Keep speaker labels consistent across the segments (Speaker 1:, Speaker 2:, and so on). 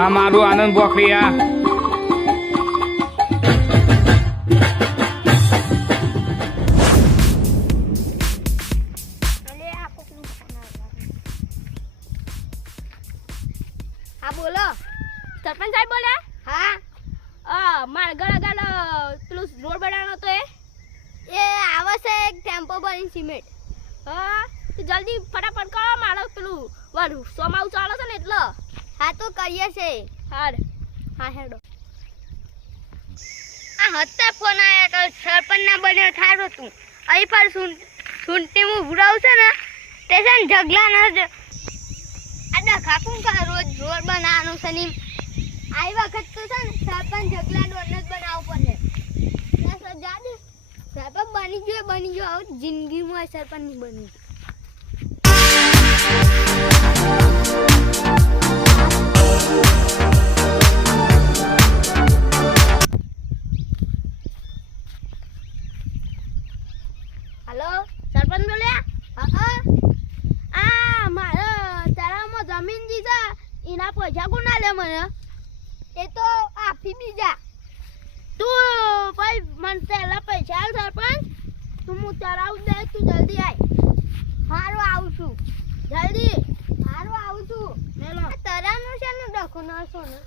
Speaker 1: હા મારું આનંદ બોકરિયા
Speaker 2: હા
Speaker 3: આ
Speaker 2: હતા ફોન આયા તો સરપંચ ના બન્યો થારો તું. અહીં પર સુન, સુનતી હું ભૂરાવ છે ને, તે છે ને ઢગલા ન જ આડા ડખાકું કા રોજ રોડ બનાવવાનું છે ને આવી વખત તો છે ને સરપંચ ઢગલા નો જ બનાવવું પડે. સરપંચ બની ગયો બની ગયો. આવું જિંદગીમાં સરપંચ નહીં બની
Speaker 3: હાલો સરપંચ બોલ્યા?
Speaker 2: હા
Speaker 3: આ મારે તારામાં જમીન દીધા એના પૈસા કોણ લે મને?
Speaker 2: એ તો આપી બીજા
Speaker 3: તું ભાઈ મને પહેલા પૈસા આલ સરપંચ. તું હું ચરાવું દે તું જલ્દી આય.
Speaker 2: હારું આવું છું.
Speaker 3: જલ્દી.
Speaker 2: હારું આવું છું.
Speaker 3: મેલો.
Speaker 2: તરાનું છે ને ડખો નરસો સોનું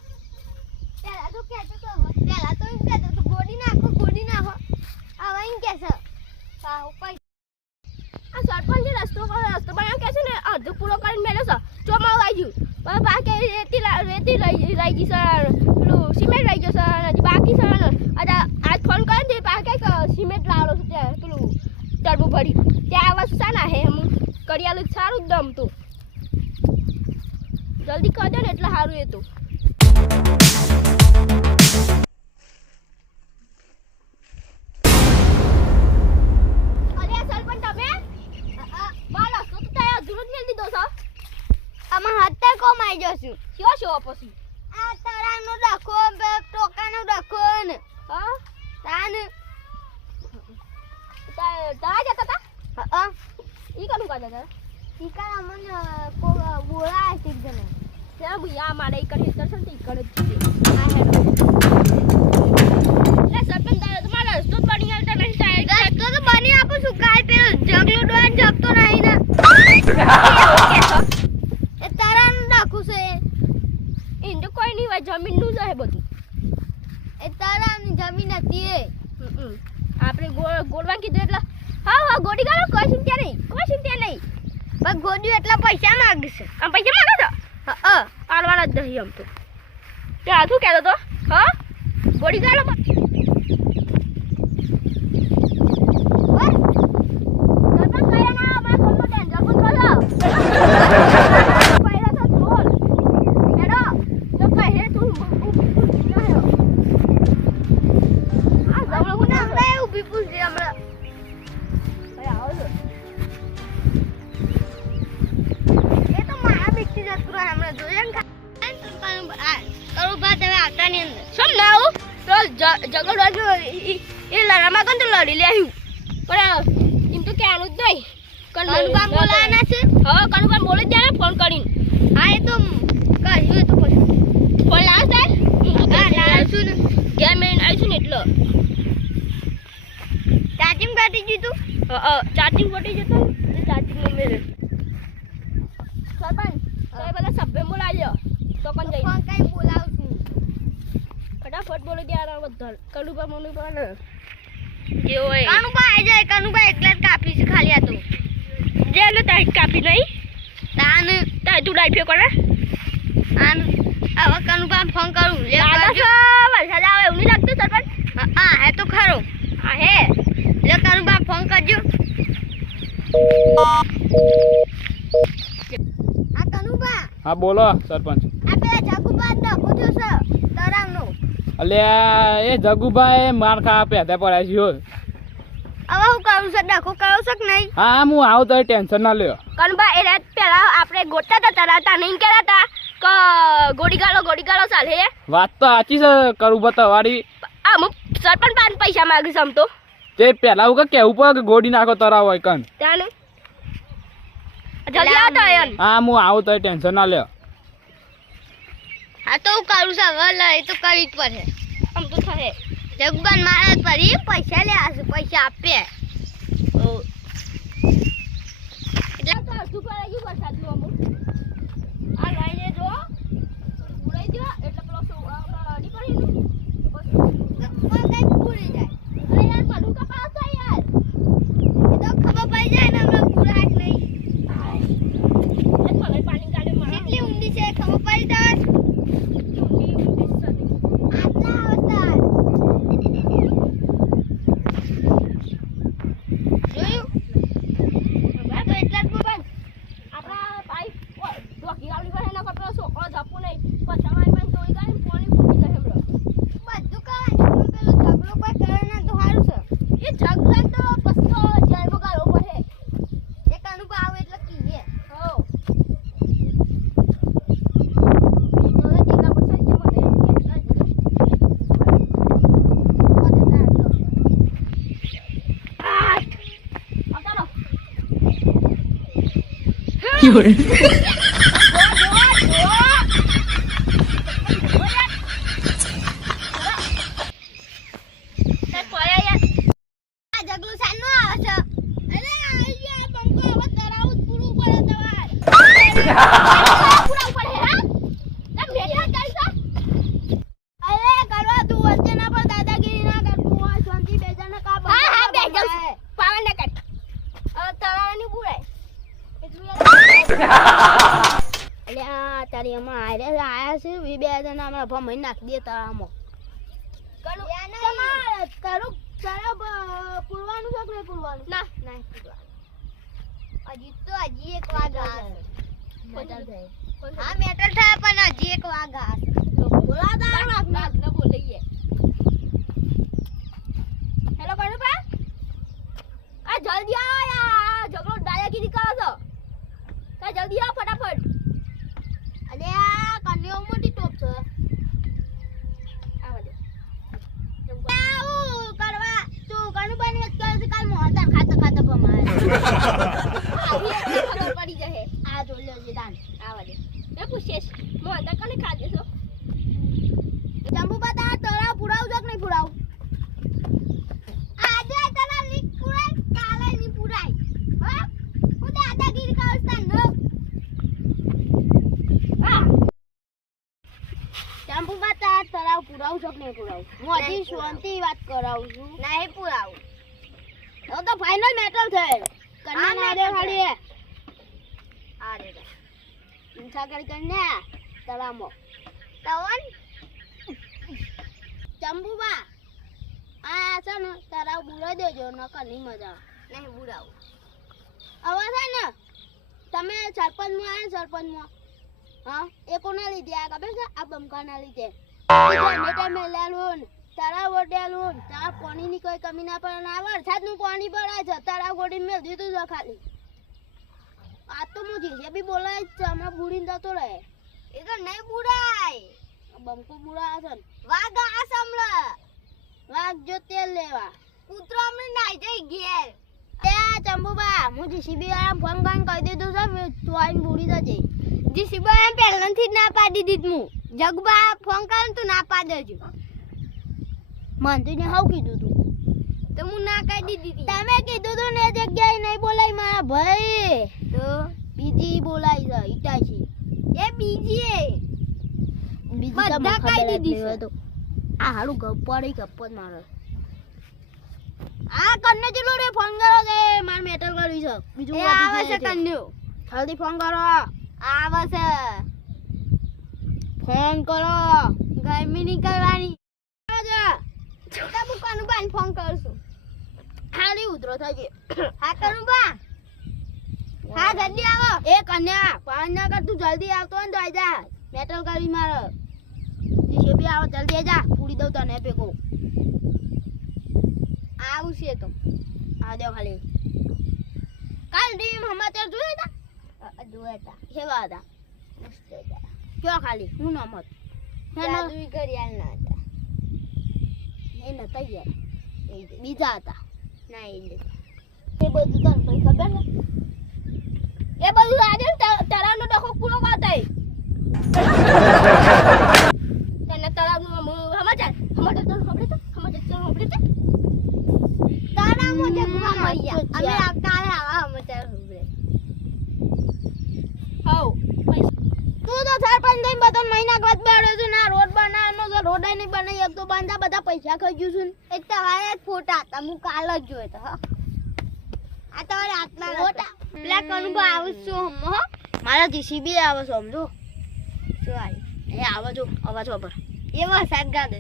Speaker 2: પેલા તો કહેતો તો પેલા તો એમ કહેતો તો ગોડી નાખો ગોડી નાખો. હવે એમ કહે
Speaker 3: આ સરપંચ રસ્તો રસ્તો બનાવ કે છે ને, અડધો પૂરો કરીને મેળ્યો છે. ચોમાવું આવી ગયું. બાકી રેતી રેતી રહી રહી સર પેલું સિમેન્ટ રહી ગયો સર બાકી સર આજે આજ ફોન કર્યો ને તે બાકી કે સિમેન્ટ લાવેલો છે ત્યાં, પેલું ટરબું ભરી. ત્યાં આ વસ્તુ શાના હે હું કરી સારું જ દમ તો જલ્દી કરજો ને એટલે સારું એ તો.
Speaker 2: આવી જશું
Speaker 3: શું શો પછી
Speaker 2: આ તરાનો ડખો બે ટોકાનો ડખો ને
Speaker 3: હા?
Speaker 2: તાન.
Speaker 3: તા- જતા હતા?
Speaker 2: હા
Speaker 3: ઈ કનું કાજે તા
Speaker 2: ઈ કા મન કો બોળા છે જને
Speaker 3: ત્યાં આ મારે ઈ કરી કરશે ને ઈ કરે
Speaker 2: આ હેડ.
Speaker 3: લે સપન તારે તમારા રસ્તો બની આવતા નહીં સાહેબ
Speaker 2: રસ્તો તો બની આપો છું કાલ પેલો જગલો ડોન જપતો નહીં ને તારાનું છે.
Speaker 3: એને તો કોઈ નહીં હોય જમીનનું જ હે બધું.
Speaker 2: એ તારાની જમીન હતી એ.
Speaker 3: આપણે ગોળ ગોળવા કીધું એટલે. હા હા ગોડી ગાળો કોઈ ચિંતા નહીં કોઈ ચિંતા નહીં.
Speaker 2: પણ ગોડ્યું એટલા પૈસા માંગશે
Speaker 3: આમ પૈસા માંગો તો
Speaker 2: હા
Speaker 3: પાડવાના જ નહીં આમ તો. ત્યાં શું કહેતો તો હા? ગોળી ગાળો જગડવાનું એ લડામાં કન તો લડી લે આવ્યું પણ એમ તો કહેવાનું જ નહીં
Speaker 2: કનુભા બોલાવાના છે
Speaker 3: હવે કનુભા બોલી જ ને ફોન કરીને
Speaker 2: હા એ તો કાઢ્યું એ તો પછી
Speaker 3: ફોન લાવે સાહેબ
Speaker 2: હા લાવશું ને
Speaker 3: ગેમ મેં આવીશું ને એટલે
Speaker 2: ચાચીમ કાઢી દીધું
Speaker 3: ચાર્જિંગ પટી જતો ચાર્જિંગ મેરે સરપંચ તો બધા સભ્ય બોલાવજો તો પણ જઈ
Speaker 2: ફોન કઈ બોલાવશું
Speaker 3: ફટાફટ બોલી બધા કનુભા મનું પણ જે
Speaker 2: કનુભા આવી જાય કનુભા એકલા જ કાપી છે ખાલી આ તો.
Speaker 3: જેને તાઈ કાપી નહીં.
Speaker 2: તાન.
Speaker 3: તાઈ તું ડાઈ કરે
Speaker 2: આન હવે કનુભા ફોન કરું. લે કરજો.
Speaker 3: વરસાદ આવે એવું નહીં લાગતું સરપંચ?
Speaker 2: હા, હા હે તો ખરો.
Speaker 3: આ હે.
Speaker 2: લે કનુભા ફોન કરજો. આ કનુભા
Speaker 1: હા બોલો સરપંચ.
Speaker 2: આ પેલા જગુબા થયો છે તરાવનો
Speaker 1: અલ્યા એ જગુભાઈ માર ખા પેદા પડ્યા છે.
Speaker 2: હવે હું કરું છું? ડખો કરો છો કે નહીં?
Speaker 1: હા હા, આવું તો ટેન્શન ના લ્યો.
Speaker 3: કનબા એ રાત પેલા આપણે ગોટતા હતા તરાતા નહીં કહેતા હતા? કે ગોડી ગાળો ગોડી ગાળો ચાલે
Speaker 1: વાત તો સાચી છે કરું બતાવાડી
Speaker 3: આ હું સરપંચ પાંચ પૈસા માંગીશ આમ તો.
Speaker 1: તે પેલા હું કે કેવું પડે કે ગોડી નાખો તરાવ હોય કન
Speaker 3: ત્યાં જલ્દી આવતો
Speaker 1: હા હું આવું તો ટેન્શન ના લ્યો.
Speaker 4: હા તો હું કરું છું. હવે એ તો કરવી જ પડે.
Speaker 3: આમ તો થાય
Speaker 4: જગબાન મારા ફરી પૈસા લે આવશે પૈસા આપે.
Speaker 3: એટલે તો અડધું પર આવી વરસાદનું અમુક. આ લઈને જો ઉડાઈ દો એટલે પેલો અડી પડી
Speaker 4: પૂરી જાય.
Speaker 3: અરે યાર કપાસ યાર.
Speaker 4: એ તો ખબર પડી જાય ને હમણાં પૂરા નહીં.
Speaker 3: એ પાણી મારા
Speaker 4: કેટલી ઊંડી છે ખબર પડી જાય
Speaker 3: Thank you.
Speaker 4: આ ઝઘડો સાનો આવે છે અરે આવી ગયો આ બંકો હવે તરાવું જ પૂરું પડે તમારે અરે કરવા તું વચ્ચે ના પણ દાદાગીરી ના કરતું હોય શાંતિ બેજાને કા
Speaker 3: હા હા બે
Speaker 4: બંકો
Speaker 3: જાઉં
Speaker 4: બંકો
Speaker 3: છું પાવન ના કાઢ હવે તળાવની બુરાય
Speaker 4: આ તારી એમાં આરે આયા છે વી બે જણા હમણાં ભમાઈ નાખી દે તળાવમાં
Speaker 3: કરું.
Speaker 4: તારું તળાવ પૂરવાનું છે કે પૂરવાનું?
Speaker 3: ના.
Speaker 4: પૂરવાનું. હજી તો હજી એક વાગ. હા મેટર થાય પણ હજી એક વાગ બોલા તારા
Speaker 3: ના, ના, ના બોલીએ. હેલો કનુભા? આ જલ્દી આવો યાર, ઝઘડો દાદાગીરી કરો છો. તો જલ્દી આવો ફટાફટ.
Speaker 4: અરે આ કન્યાઓ મોટી ટોપ છે
Speaker 3: આવો દે.
Speaker 4: આવું કરવા તું કણું બની વાત કરે છે કાલ મોહતાર ખાતા ખાતા ભમાય
Speaker 3: આવી એટલે ખબર પડી જશે.
Speaker 4: આ જોઈ લેજે દાન
Speaker 3: આવો દે. મેં પૂછીશ, હું અંદર કોને ખાધે છો?
Speaker 4: જંબુ બતા તળાવ પુરાવ છો કે નહીં પુરાવ આજે તળાવની પુરાય કાલે ની પુરાય હા હું દાદાગીરી કરતા ન
Speaker 3: હા.
Speaker 4: જંબુ તળાવ પુરાવ છો કે નહીં પુરાવ? હું હજી શાંતિ વાત કરાવું છું. નહીં પુરાવું. તો તો ફાઇનલ મેટર છે. કન્યા ના દે ખાલી આ દે કરી કન્યા તળાવમાં તવન? ચંબુબા આ છે ને તારા બુરાઈ દેજો નકર નહીં મજા આવે. નહીં બુરાવું હવે છે ને તમે સરપંચમાં આવ્યા સરપંચમાં? હા? એ કોના લીધે? આ ખબર છે? આ બંકાના લીધે. ટાઈમે ટાઈમે લેલું તારા વડેલું તારા પાણીની કોઈ કમી ના પડે ને આ વરસાદનું પાણી ભરાય છે તારા ગોડી મેં દીધું છે ખાલી. આ તો હું જે બી બોલાય છે હમણાં બુડીને જતો રહે. એ તો નહીં બુડાય. બંકો બુડા છે વાઘ આ સમળ વાઘ જો તેલ લેવા. કૂતરો અમને નાઈ જઈ ઘેર. એ ચંબુબા હું જીસીબી વાળા ફોન કરીને કહી દીધું છે ચોઈન બુડી જજે જીસીબી એમ પહેલાથી જ ના પાડી દીધું. હું જગબા ફોન કરે તું ના પાડે દેજો મંત્રીને હાવ કીધું તું. તો હું ના કહી દીધી. તમે કીધું તું ને જગ્યાએ નહીં બોલાય મારા ભાઈ તો? બીજી બોલાય છે ઈટાશી. એ બીજી બીજી
Speaker 3: બધા કહી દીધી.
Speaker 4: તો. આ હારું ગપ્પાડી ગપ્પો મારો. આ કન્ને ચેલો રે? ફોન કરો કે? માર મેટર કરી છે. બીજું
Speaker 3: એ આવે
Speaker 4: જે
Speaker 3: છે કન્યો.
Speaker 4: જલ્દી ફોન કરો. આવે છે ફોન કરો. ગરમી નીકળવાની. છોટા બુકાનું બાન ફોન કરશું. ખાલી ઉતરો થઈ ગયો હા કરું બા હા જલ્દી આવો. એ કન્યા ફોન ના કર તું જલ્દી આવતો હોય ને તો આઈ જા. મેટલ કરી મારે. જે બી આવો જલ્દી આઈ જા. પૂરી દઉં તને ભેગો. આવું છે તો. આ દે ખાલી. કાલ ડીમ સમાચાર જોયા હતા બીજા હતા. ના એ બધું તને ખબર ને
Speaker 3: એ બધું આજે તળાવનો ડખો પૂરો કરતા ખબર તો ખબર તો ખબર તો ખબર તો
Speaker 2: તારામાં જે
Speaker 3: હમ,
Speaker 2: ગુવા મૈયા અમે
Speaker 3: ભજીયા.
Speaker 2: આ કાલે આવા સમાચાર સાંભળે.
Speaker 3: હઉ
Speaker 2: તું તો સરપંચ થઈને બધો મહિના બાદ બાળ્યો છું ના રોડ બનાવવાનો છે રોડ નહીં બનાવી એક તો બાંધા બધા પૈસા ખાઈ ગયું છું એ તમારે જ ફોટા હતા હું કાલ જ જોયો તો હા આ તમારે હાથમાં ફોટા પેલા કનુભા આવું છું હમ હો મારા જીસીબી આવે છે સમજો આવી
Speaker 3: એ આવો જો અવાજ વાપર
Speaker 2: એવા સાહેબ દે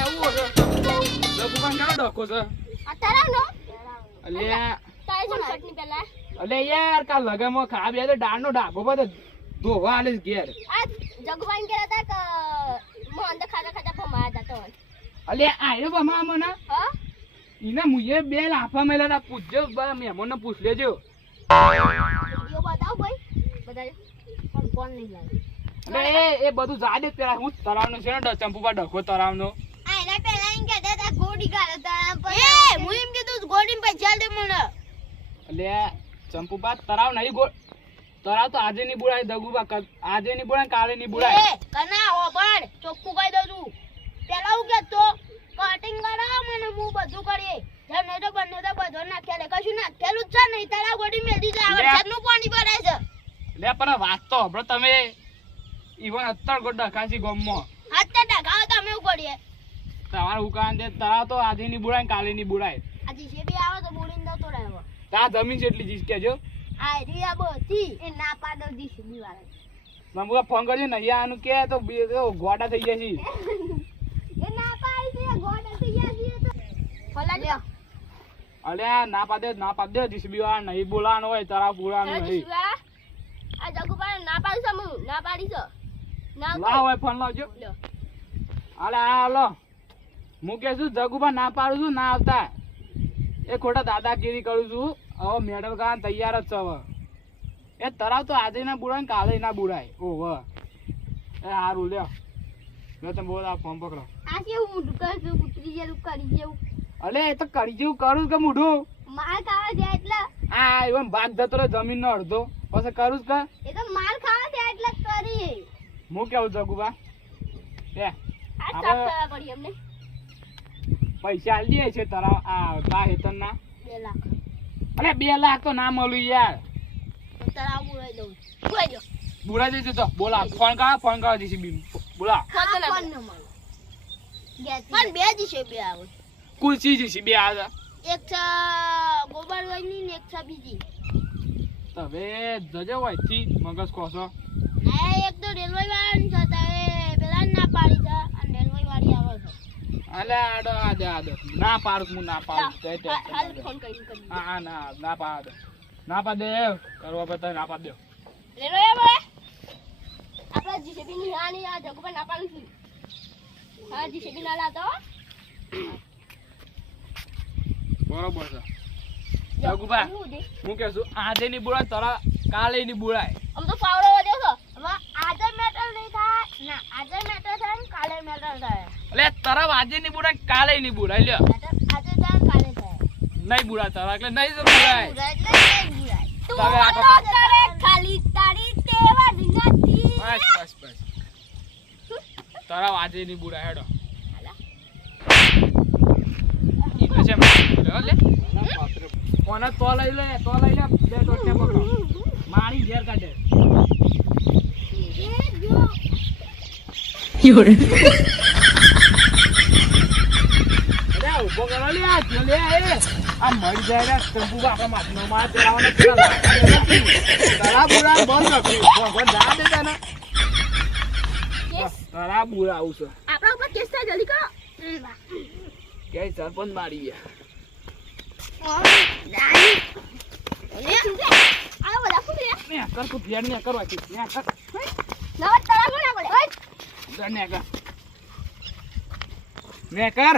Speaker 1: એવું છે જગુભાઈ ક્યાં ડખો છે?
Speaker 3: આ તારા નો?
Speaker 1: અલ્યા
Speaker 3: તારે જેમ ચટણી પેલા.
Speaker 1: અલે યાર કાલ લગામાં ખા બે તો દાળનો ડાકો બધો ધોવા આલે ઘેર.
Speaker 3: આ જગવાન કે હતા કે મો અંદર ખાતા ખાતા ફમા જતો હોય
Speaker 1: અલે આયો બમા મને
Speaker 3: હા?
Speaker 1: ઈને મુએ બે લાફા મેલા તા પૂછજો બા મહેમાનને પૂછ લેજો.
Speaker 3: વિડિયો બતાવ ભાઈ. બતાવ પણ કોણ નહીં લાગે.
Speaker 1: અલે એ એ બધું જાડે પેલા હું તળાવનો છે ને ચંપુબા ડખો તળાવનો
Speaker 2: આ એના પહેલા એમ કહેતા હતા ગોડી ગાળો તારા પર
Speaker 3: એ હું એમ કીધું ગોડીન ચાલ દે મને.
Speaker 1: અલે ચંપુબા તળાવ નહીં ગો તળાવ તો આજે નહીં બુડાય દગુબા આજે નહીં બુડાય કાલે નહીં બુડાય
Speaker 3: એ કના ઓબડ ચોખ્ખું કહી દઉં છું. પેલા હું કેતો કટિંગ કરાવ મને હું બધું કરીએ. જને તો બંને તો બધો નાખેલે. કશું નાખેલું જ છે નહીં તારા ગોડી મેલી જાય. વરસાદનું પાણી ભરાય છે.
Speaker 1: લે પણ વાત તો હભળો તમે. ઈવન અત્તર ગોડા ડખાસી ગમમાં.
Speaker 3: અત્તર તો તમે કરીએ
Speaker 1: તમારે ઉકાન દે તારા તો આજે નહીં બુરાય કાલે નહીં બુરાય
Speaker 3: આજે જે બી આવે તો બોલીને તો રહેવો
Speaker 1: તા જમીન જેટલી જીસ કેજો
Speaker 3: આ એરિયા બધી.
Speaker 2: એ ના પાડો જીસીબી વાળા.
Speaker 1: મમ્મી ફોન કરજો ને અહીંયા આનું કે તો ગોડા થઈ ગયા
Speaker 2: એ ના પાડી
Speaker 1: ના પાડે જીસીબી વાળા નહીં બોલાવાનો હોય તળાવ બોલાવાનું નહીં.
Speaker 3: આ જગુબા ના પાડી છે હું ના પાડી છે ના
Speaker 1: લાવ હોય ફોન લાવજો. અલે આ હાલો હું કે છું જગુબા ના પાડું છું ના આવતા. એ ખોટા દાદાગીરી કરું છું. હવે મેડલ કરવા તૈયાર જ છે હવે. એ તરાવ તો આજે ના બુરાય ને કાલે ના બુડાય ઓહ. એ સારું લ્યો. લો તમે બોલા ફોન પકડો.
Speaker 2: આ કેવું મોટું કરશું ઉતરી જેવું કરી જેવું.
Speaker 1: અલે એ તો કરી જેવું કરું કે મોઢું?
Speaker 2: માર ખાવા જાય એટલે?
Speaker 1: આ એવો ભાગ જતો રહ્યો જમીન નો અડધો. પછી કરું જ કે?
Speaker 2: એ તો માર ખાવા જાય એટલે કરી
Speaker 1: હું કેવું જગુબા એ
Speaker 3: આ સાફ કરવા અમને.
Speaker 1: પૈસા આલી દે છે તારા આ તા હેતન ના
Speaker 3: બે લાખ.
Speaker 1: અરે બે લાખ તો ના મળ્યું યાર.
Speaker 3: તારા રહી દઉં બોલાઈ દો
Speaker 1: બોલા જઈશું તો. બોલા ફોન કરા ફોન કરવા જઈશું બી બોલા.
Speaker 3: પણ બે જ છે બે આવે
Speaker 1: કુલસી જઈશું બે આ
Speaker 3: એક છે ગોબર ને એક છે બીજી.
Speaker 1: હવે જજો હોયથી મગજ ખોસો.
Speaker 3: એક તો રેલવે વાળાની છે તો પેલા ના પાડી છે અને રેલવે વાળી આવે છે.
Speaker 1: અલે આડો આદો ના પાડું હું ના પાડું? તે તે
Speaker 3: હા, હાલ ફોન કરીને કરી
Speaker 1: હા હા ના ના પાડ. ના પાડ દે કરવા બતા ના પાડ દે.
Speaker 3: રેલવે જીસીબી ની હા ની આ જગુ પર ના પાડું હા જીસીબી ના લાતો
Speaker 1: બરોબર છે. જગુબા હું કે છું આજે ની બોલાય તરા કાલે ની બોલાય.
Speaker 3: આમ તો પાવડો વધ્યો છે. હવે આજે મેટર નહીં થાય. ના આજે મેટર થાય ને કાલે મેટર થાય.
Speaker 1: એટલે તરફ આજે ની બોલાય કાલે ની બોલાય લ્યો.
Speaker 3: આજે થાય કાલે થાય.
Speaker 1: નહીં બોલાય તારા એટલે નહીં તો બોલાય.
Speaker 2: બુરાય એટલે નહીં બુરાય
Speaker 3: તું ખાલી તારી તેવા નથી.
Speaker 1: બસ વાજે ની બુરા હેડો. કોને તો લઈ લે તો લઈ લે બે ટોટે પકડો. મારી ઘેર કાઢે. અરે ઊભો કરો લે આ જો લે એ. આ મરી જાય ને કંકુ આપણા માથનો માં ચલાવવાનો પેલા તળા બુરા બંધ રાખ્યું ભગવાન જા દે તને બુરા આવું છે.
Speaker 3: આપણા ઉપર કેસ થાય જલ્દી કરો.
Speaker 1: કે સરપંચ મારી ગયા.
Speaker 3: આ બધા શું
Speaker 1: ને કર તું ફેર ને કરવા છે ને કર
Speaker 3: નવા તળા કોના પડે
Speaker 1: જા ને કર. ને કર.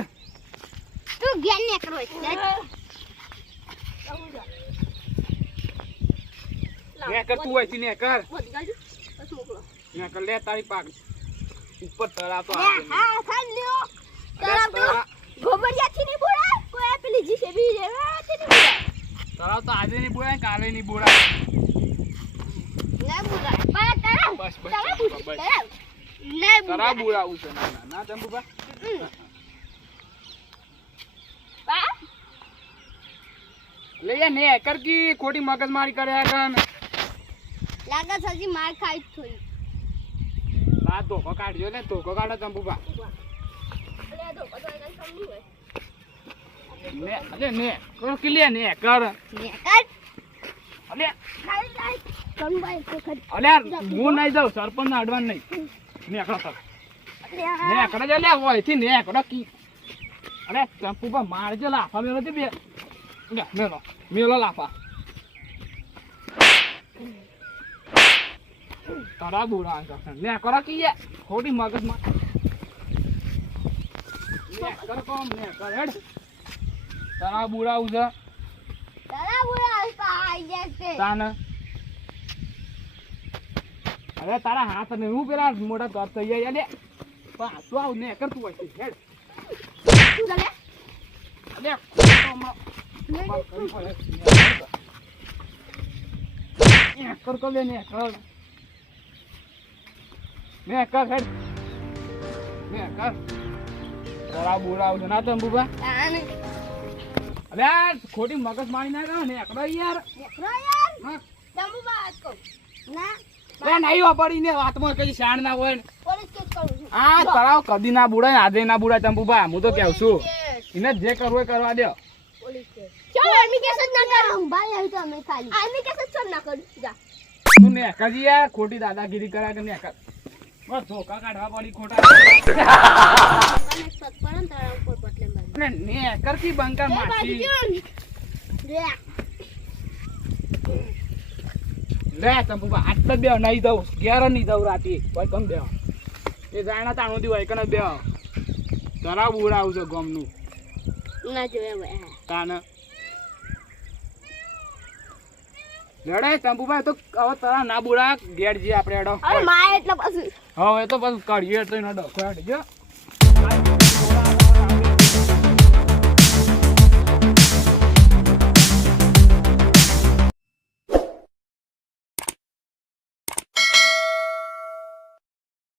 Speaker 2: તું ઘેર ને કરો
Speaker 1: ને કર તું અહીંથી ને કર.
Speaker 3: બધી ગાજુ બસ મોકલો
Speaker 1: ને કર લે તારી પાક. ઉપર તળા તો આવે
Speaker 3: હા ખાઈ લ્યો.
Speaker 1: અરે
Speaker 3: તળાવ તો
Speaker 1: તળા-
Speaker 3: ગોબરિયાથી ની બોરા કોઈ પેલી જીસીબી છે એથી નહીં બોલાય?
Speaker 1: નહીં બોલાય કાલે ની બોરા
Speaker 2: ના બોલાય. બા તરાવ
Speaker 1: બસ બસ
Speaker 2: તરાવ
Speaker 1: ચંપુભા, બસ.
Speaker 2: તરાવ ના
Speaker 1: તરા
Speaker 2: બોલાય
Speaker 1: બોરા છે. ના ના ના
Speaker 2: હમ. બા?
Speaker 1: ને કરકી ખોટી મગજમારી કર્યા કન
Speaker 2: લાગે હજી માર ખાઈ જ થોડી.
Speaker 1: ના ધોકો કાઢજો ને, ધોકો કાઢો ચંપુભા
Speaker 3: અને આ તો બધા એને સમજ્યું હોય.
Speaker 1: ને અલે ને કર કે લે ને, કર.
Speaker 2: ને કર
Speaker 1: અલે અલે હું નહીં જાઉં સરપંચ ના અડવાન નહીં. ને કર સર ને કર જ લે હોયથી ને કી અરે ચંપુભા મારજો, લાફા મેળો બે. મેલો મેલો લાફા. તારા બુરા લે કર કી ખોટી કર હેડ તારા અરે તારા હાથ ને હું પેલા મોટા ઘર થઈ જાય લે આવ ને કરતું હોય હેડ કર લે કર ને કર હેડ ને કર બોલાવ ના તંબુબા
Speaker 2: આને
Speaker 1: અલે ખોટી મગજ મારી ના કરો ને એકડો યાર.
Speaker 2: નેકરો યાર.
Speaker 1: હા.
Speaker 2: તમુ વાત કહું ના
Speaker 1: એ નહીં વાપરીને વાતમાં કઈ શાણ ના હોય ને. આ તળાવ કદી ના બુડાય ને આજે ના બુડાય ચંપુભા હું તો કહું છું. એને જે કરવું હોય કરવા દો.
Speaker 3: ચાલો, આર્મી કેસ જ ના કરો.
Speaker 2: ભાઈ આવી તો અમે ખાલી.
Speaker 3: આર્મી કેસ જ ના કરું. જા.
Speaker 1: તું ને યાર ખોટી દાદાગીરી કરા કે ને ધોકા કાઢવા પડી ખોટા. ને કરતી બંકર માછી લે. ચંપુભા આજ તો બે નહીં દઉં. ઘેર નહીં દઉં રાતી. ભાઈ કમ બે એ જાણા તાણું દી હોય કને બે તરા બુડાવું છે ગમનું.
Speaker 2: ના જોયા ભાઈ
Speaker 1: તાન. લડે તંબુભાઈ તો હવે તળાવ ના બુડા ઘેર જઈએ આપણે એડો
Speaker 3: માય એટલે પછી
Speaker 1: હવે તો બસ કાઢીએ તો એનો ડખો હેડ જો